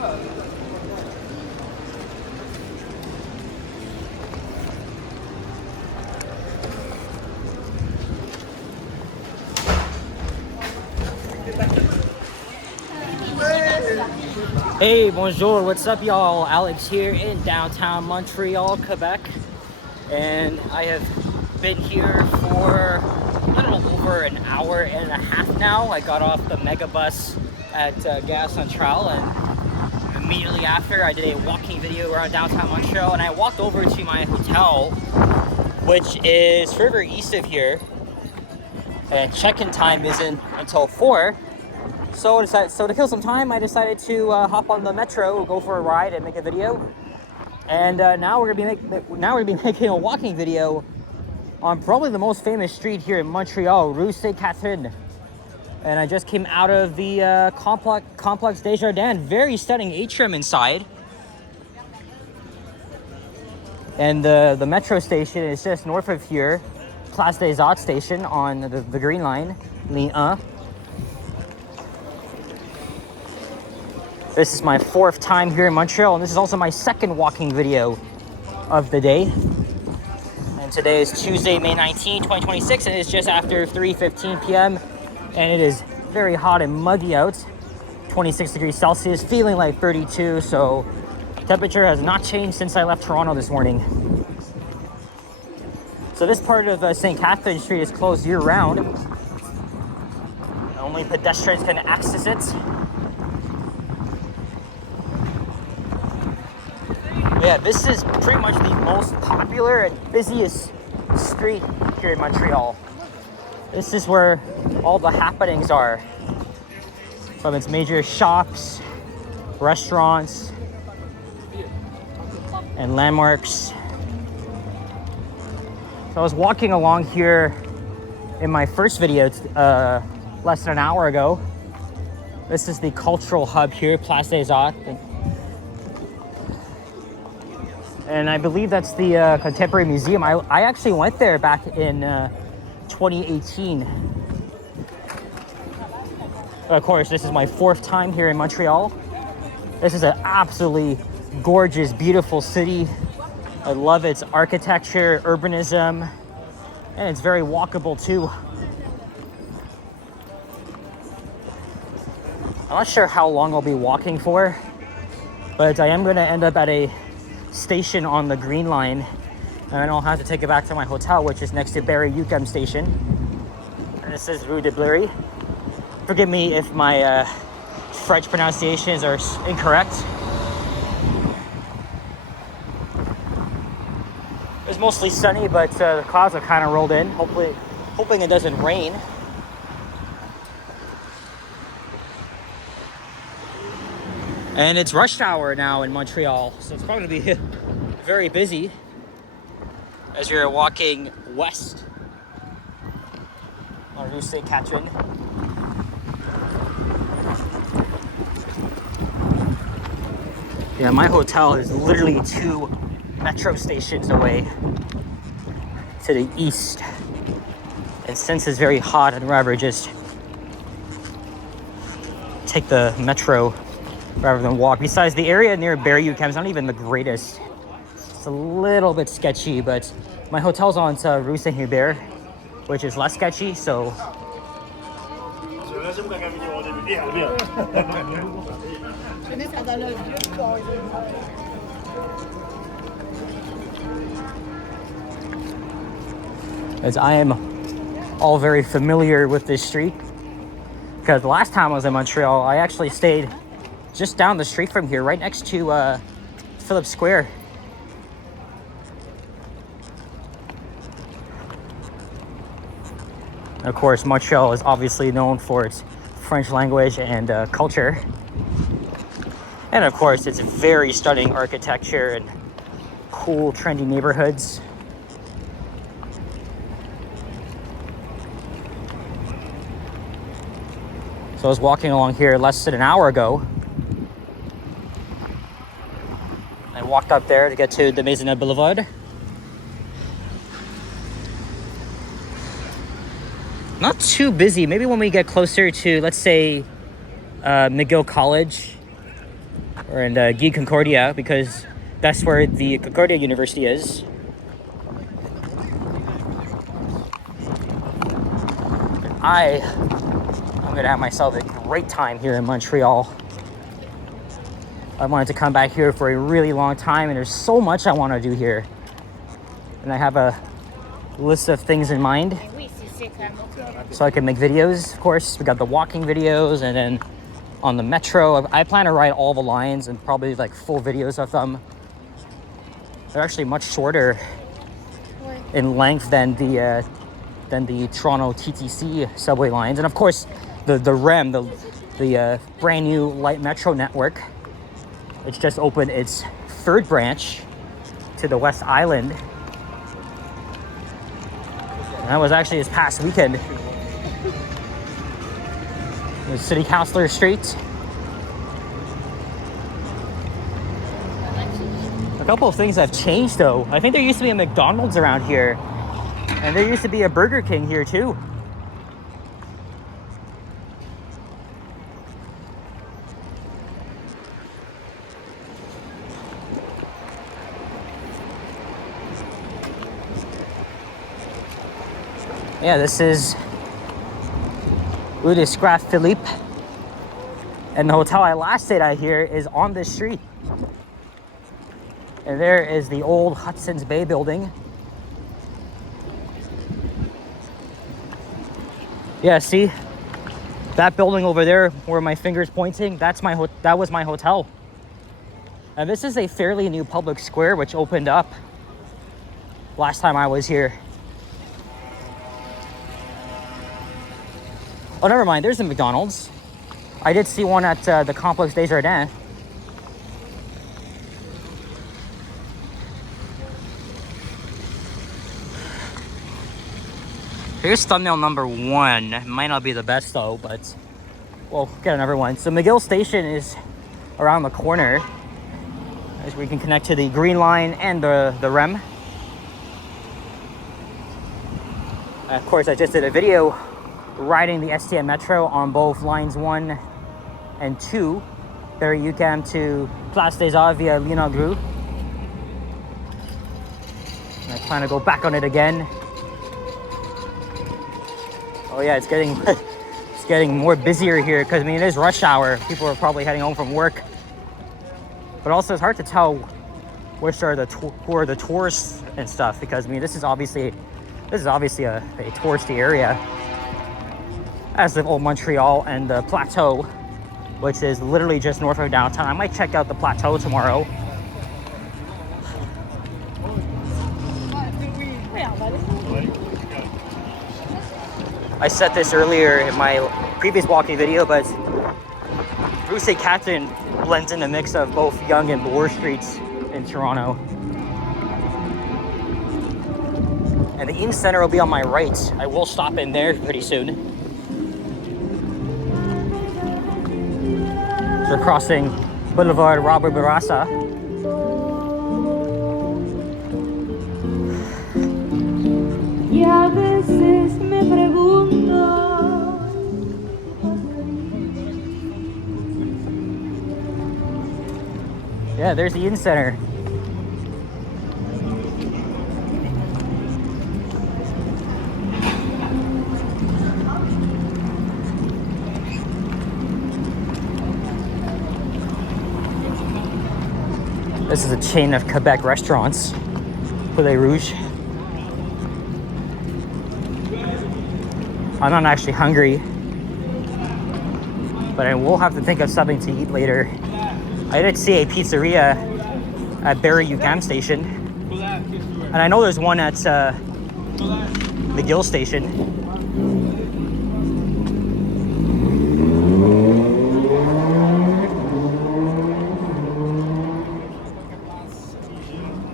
Hey, bonjour, what's up y'all? Alex here in downtown Montreal, Quebec. And I have been here for a little over an hour and a half now. I got off the mega bus at Gas Central, and immediately after I did a walking video around downtown Montreal, and I walked over to my hotel, which is further east of here, and check-in time isn't until 4. So to kill some time, I decided to hop on the metro, go for a ride, and make a video. And now we're gonna be making a walking video on probably the most famous street here in Montreal, Rue Sainte-Catherine. And I just came out of the Complex Desjardins. Very stunning atrium inside. And the metro station is just north of here, Place des Arts station on the Green Line, Ligne 1. This is my 4th time here in Montreal, and this is also my 2nd walking video of the day. And today is Tuesday, May 19, 2026, and it's just after 3:15 p.m. and it is very hot and muggy out. 26 degrees Celsius, feeling like 32, so temperature has not changed since I left Toronto this morning. So this part of St. Catherine Street is closed year-round. Only pedestrians can access it. Yeah, this is pretty much the most popular and busiest street here in Montreal. This is where all the happenings are. From its major shops, restaurants, and landmarks. So I was walking along here in my first video less than an hour ago. This is the cultural hub here, Place des Arts. And I believe that's the Contemporary Museum. I actually went there back in 2018. Of course, this is my 4th time here in Montreal. This is an absolutely gorgeous, beautiful city. I love its architecture, urbanism, and it's very walkable too. I'm not sure how long I'll be walking for, but I am gonna end up at a station on the Green Line, and then I'll have to take it back to my hotel, which is next to Reuploading station. And this is Rue de Bleury. Forgive me if my French pronunciations are incorrect. It's mostly sunny, but the clouds have kind of rolled in. Hoping it doesn't rain. And it's rush hour now in Montreal, so it's probably going to be very busy as you're walking west on Rue Sainte-Catherine. Yeah, my hotel is literally 2 metro stations away to the east. And since it's very hot, I'd rather just take the metro rather than walk. Besides, the area near Reuploading is not even the greatest. It's a little bit sketchy, but my hotel's on Rue Saint-Hubert, which is less sketchy, so... As I am all very familiar with this street, because the last time I was in Montreal, I actually stayed just down the street from here, right next to Phillips Square. Of course, Montreal is obviously known for its French language and culture. And of course, it's very stunning architecture and cool, trendy neighborhoods. So I was walking along here less than an hour ago. I walked up there to get to the Maisonneuve Boulevard. Not too busy. Maybe when we get closer to, let's say, McGill College, We're in Guy Concordia because that's where the Concordia University is. I'm gonna have myself a great time here in Montreal. I wanted to come back here for a really long time, and there's so much I want to do here. And I have a list of things in mind so I can make videos. Of course, we got the walking videos, and then on the metro, I plan to ride all the lines and probably like full videos of them. They're actually much shorter in length than the Toronto TTC subway lines, and of course the REM, the brand new light metro network. It's just opened its third branch to the West Island. And that was actually this past weekend. It was City Councilor Street. A couple of things have changed though. I think there used to be a McDonald's around here. And there used to be a Burger King here too. Yeah, this is Rue de Scrap Philippe. And the hotel I last stayed at here is on this street. And there is the old Hudson's Bay building. Yeah, see? That building over there where my finger's pointing, that was my hotel. And this is a fairly new public square which opened up last time I was here. Oh, never mind, there's a McDonald's. I did see one at the Complexe des Jardins. Here's thumbnail number 1. It might not be the best though, but we'll get another one. So McGill Station is around the corner, as we can connect to the Green Line and the REM. Of course, I just did a video riding the STM Metro on both lines 1 and 2, Berry-UQAM to Place des Arts via Linagru. I plan to go back on it again. Oh yeah, it's getting more busier here because I mean it is rush hour. People are probably heading home from work. But also it's hard to tell which are who are the tourists and stuff, because I mean this is obviously a touristy area, as of Old Montreal and the Plateau, which is literally just north of downtown. I might check out the Plateau tomorrow. I said this earlier in my previous walking video, but Rue St. Catherine blends in a mix of both Yonge and Bloor streets in Toronto. And the Eaton Center will be on my right. I will stop in there pretty soon. We're crossing Boulevard Robert Bourassa. Yeah, there's the Eaton Center. This is a chain of Quebec restaurants, Poulet Rouge. I'm not actually hungry, but I will have to think of something to eat later. I did see a pizzeria at Berry-UQAM Station, and I know there's one at McGill Station.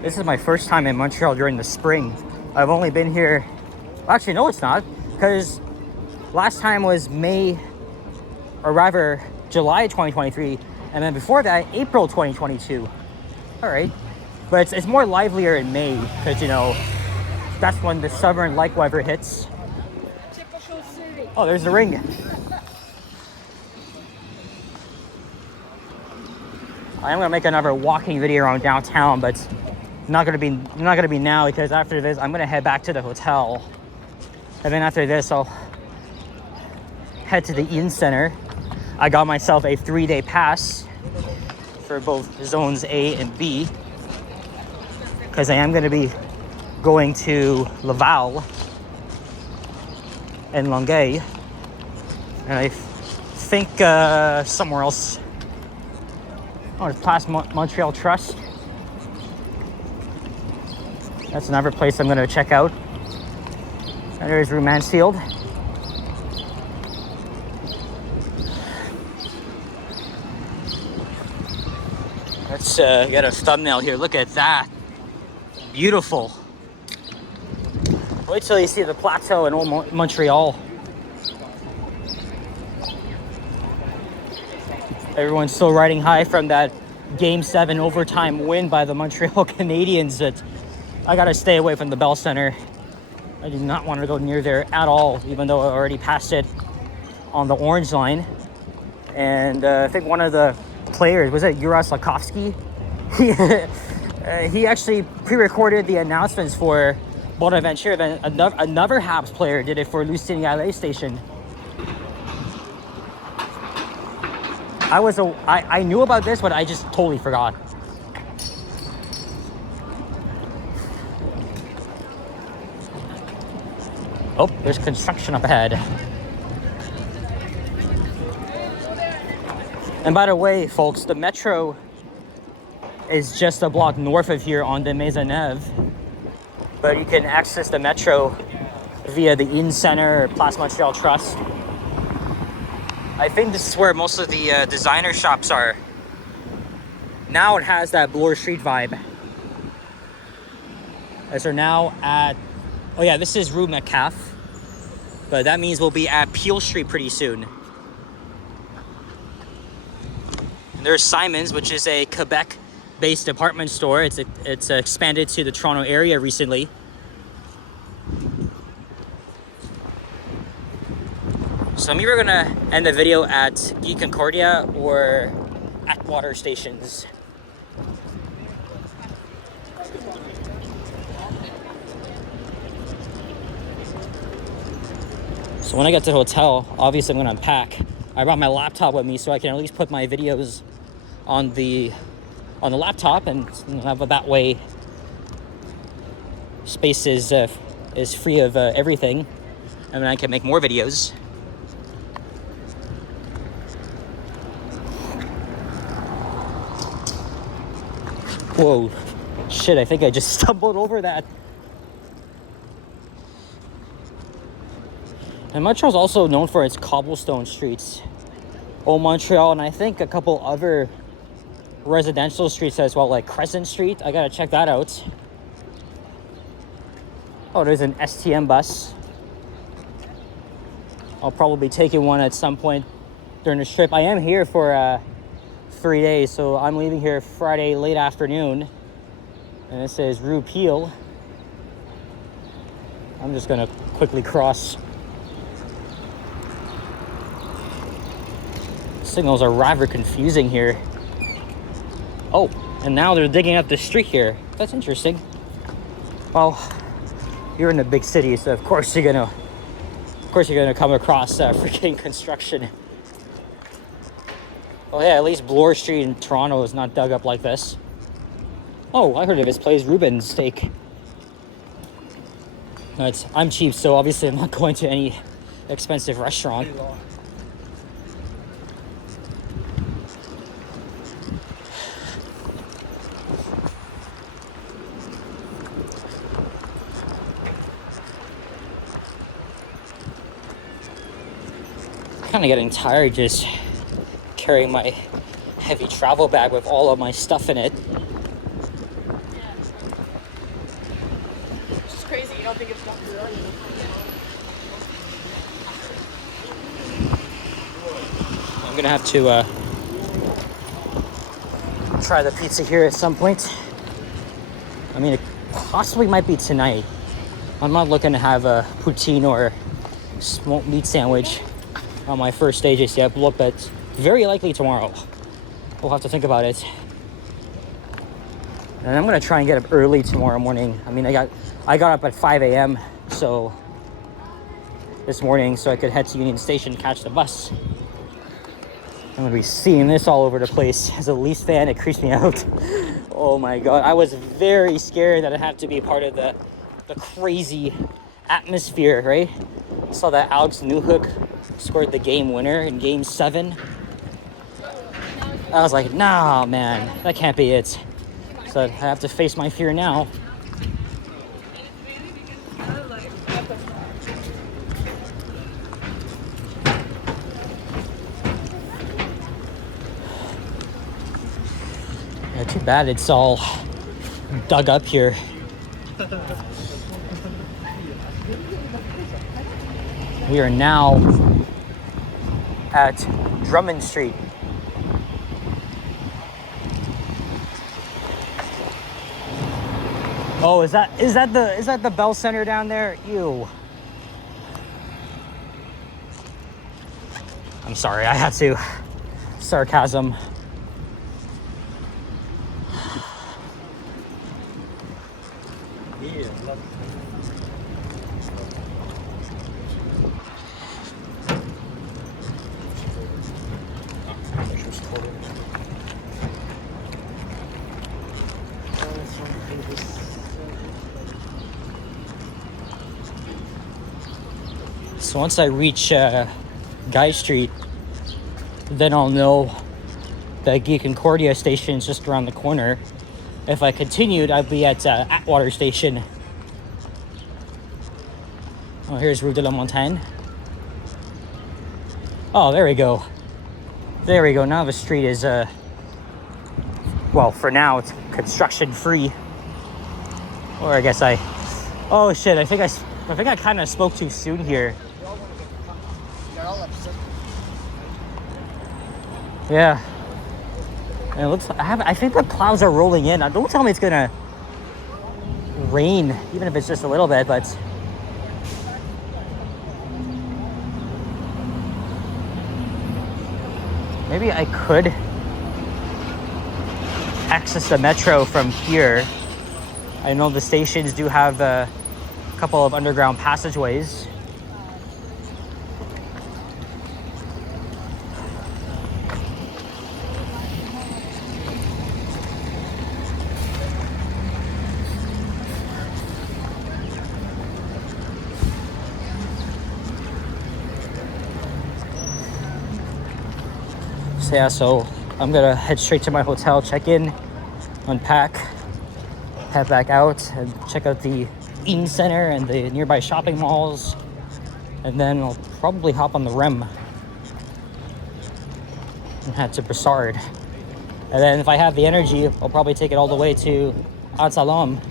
This is my first time in Montreal during the spring. I've only been here, actually no it's not, because last time was May, or rather July 2023, and then before that, April 2022. All right, but it's more livelier in May, because you know, that's when the southern light weather hits. Oh, there's the ring. I am gonna make another walking video around downtown, but not gonna be now, because after this I'm gonna head back to the hotel, and then after this I'll head to the Inn Center. I got myself a 3-day pass for both zones A and B, because I am gonna be going to Laval and Longueuil, and I think somewhere else. Oh, it's past Montreal Trust. That's another place I'm going to check out. And there's Rue Mansfield. Let's get a thumbnail here. Look at that. Beautiful. Wait till you see the plateau in old Montreal. Everyone's still riding high from that Game 7 overtime win by the Montreal Canadiens. But I gotta stay away from the Bell Center. I do not want to go near there at all, even though I already passed it on the orange line. And I think one of the players, was it Yaroslakovsky? He actually pre-recorded the announcements for Bonaventure. Then another Habs player did it for Lucien Gallet Station. I knew about this, but I just totally forgot. Oh, there's construction up ahead. And by the way, folks, the metro is just a block north of here on the Maisonneuve, but you can access the metro via the Inn Center or Place Montreal Trust. I think this is where most of the designer shops are. Now it has that Bloor Street vibe. As we're now at, oh yeah, this is Rue Metcalfe, but that means we'll be at Peel Street pretty soon. And there's Simon's, which is a Quebec-based department store. It's expanded to the Toronto area recently. So I'm either gonna end the video at Guy Concordia or Atwater stations. So when I get to the hotel, obviously I'm gonna unpack. I brought my laptop with me so I can at least put my videos on the laptop, and have it that way space is free of everything, and then I can make more videos. Whoa, shit, I think I just stumbled over that. And Montreal's also known for its cobblestone streets. Old Montreal, and I think a couple other residential streets as well, like Crescent Street. I gotta check that out. Oh, there's an STM bus. I'll probably be taking one at some point during the trip. I am here for 3 days, so I'm leaving here Friday late afternoon, and it says Rue Peel. I'm just gonna quickly cross. Signals are rather confusing here. Oh, and now they're digging up the street here. That's interesting. Well, you're in a big city, so of course you're gonna come across freaking construction. Oh yeah, at least Bloor Street in Toronto is not dug up like this. Oh, I heard of this place, Reuben's Steak. No, I'm cheap, so obviously I'm not going to any expensive restaurant. Kind of getting tired just carrying my heavy travel bag with all of my stuff in it. It's just crazy. You don't think it's not good. I'm gonna have to try the pizza here at some point. I mean, it possibly might be tonight. I'm not looking to have a poutine or smoked meat sandwich on my first day just yet, but very likely tomorrow. we'll have to think about it. And I'm gonna try and get up early tomorrow morning. I mean, I got up at 5 a.m. so this morning, so I could head to Union Station and catch the bus. I'm gonna be seeing this all over the place. As a Leafs fan, it creeps me out. Oh my god, I was very scared that I had to be part of the crazy atmosphere, right? Saw that Alex Newhook scored the game winner in Game 7. I was like, nah, man, that can't be it. So I have to face my fear now. Yeah, too bad it's all dug up here. We are now at Drummond Street. Oh, is that the Bell Center down there? Ew. I'm sorry, I had to. Sarcasm. So once I reach Guy Street, then I'll know that Guy Concordia station is just around the corner. If I continued, I'd be at Atwater Station. Oh, here's Rue de la Montagne. Oh, there we go. There we go. Now the street is, well, for now, it's construction free. Or I guess oh shit, I think I kind of spoke too soon here. Yeah. And it looks, I think the clouds are rolling in. Don't tell me it's gonna rain, even if it's just a little bit, but maybe I could access the metro from here. I know the stations do have a couple of underground passageways. So yeah, so I'm gonna head straight to my hotel, check in, unpack, head back out and check out the Eaton Center and the nearby shopping malls, and then I'll probably hop on the REM and head to Brossard. And then if I have the energy, I'll probably take it all the way to Ansalom,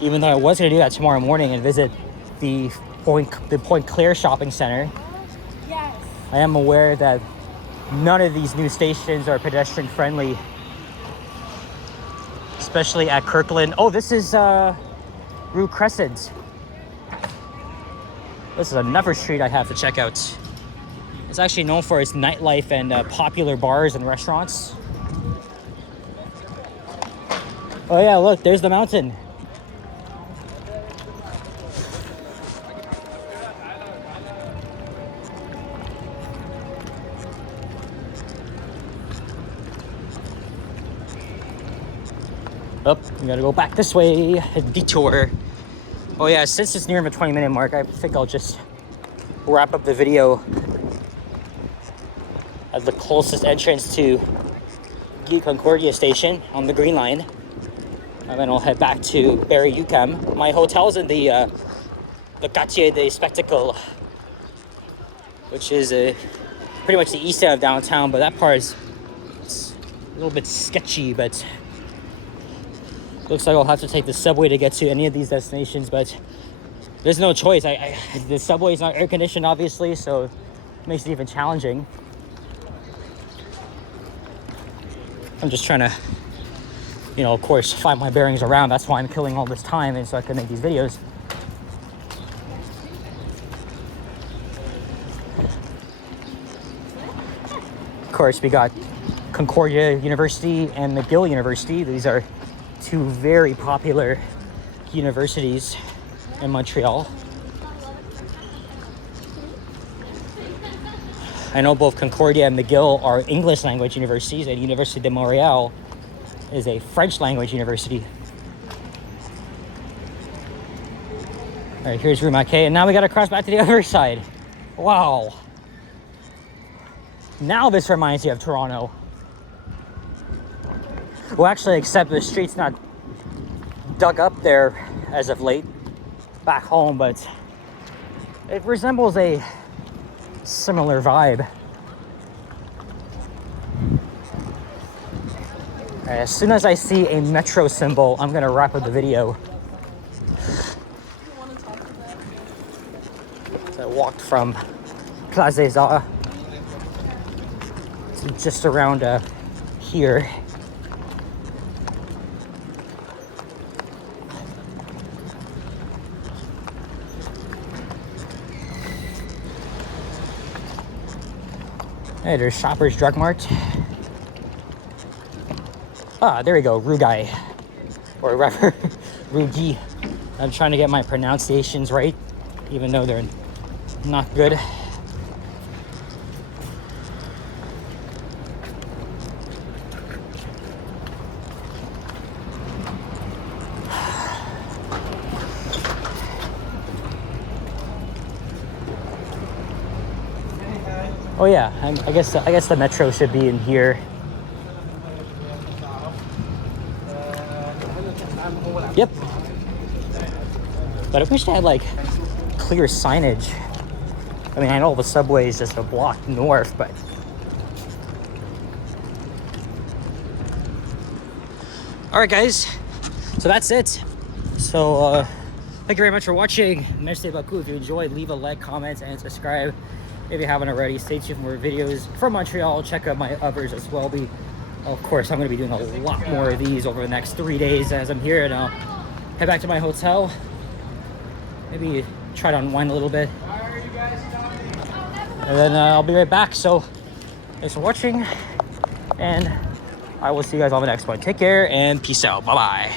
even though I was gonna do that tomorrow morning and visit the Point Claire shopping center. Yes. I am aware that none of these new stations are pedestrian friendly, especially at Kirkland. Oh, this is Rue Crescent. This is another street I have to check out. It's actually known for its nightlife and popular bars and restaurants. Oh yeah, look, there's the mountain. Up, we gotta go back this way, detour. Oh yeah, since it's near the 20-minute mark, I think I'll just wrap up the video at the closest entrance to Guy Concordia station on the Green Line. And then I'll head back to Barrie UQAM. My hotel's in the Quartier des Spectacles, which is pretty much the east end of downtown, but that part is a little bit sketchy, but looks like I'll have to take the subway to get to any of these destinations, but there's no choice. The subway is not air conditioned, obviously, so it makes it even challenging. I'm just trying to, of course, find my bearings around. That's why I'm killing all this time, and so I can make these videos. Of course, we got Concordia University and McGill University. These are two very popular universities in Montreal. I know both Concordia and McGill are English language universities, and Université de Montréal is a French language university. All right, here's Rue Mackay, and now we gotta cross back to the other side. Wow. Now this reminds you of Toronto. Well, actually, except the street's not dug up there as of late, back home, but it resembles a similar vibe. As soon as I see a metro symbol, I'm gonna wrap up the video. So I walked from Place des Arts to just around here. Hey, there's Shoppers Drug Mart. Ah, there we go, Rugai. Or rather, Rugi. I'm trying to get my pronunciations right, even though they're not good. Oh yeah, I guess the metro should be in here. Yep. But I wish they had like clear signage. I mean, I know the subway is just a block north, but all right, guys. So that's it. So thank you very much for watching. Merci beaucoup. If you enjoyed, leave a like, comment, and subscribe. If you haven't already, stay tuned for more videos from Montreal. Check out my others as well. Of course, I'm going to be doing a lot more of these over the next 3 days as I'm here, and I'll head back to my hotel. Maybe try to unwind a little bit. And then I'll be right back. So thanks for watching, and I will see you guys on the next one. Take care and peace out. Bye-bye.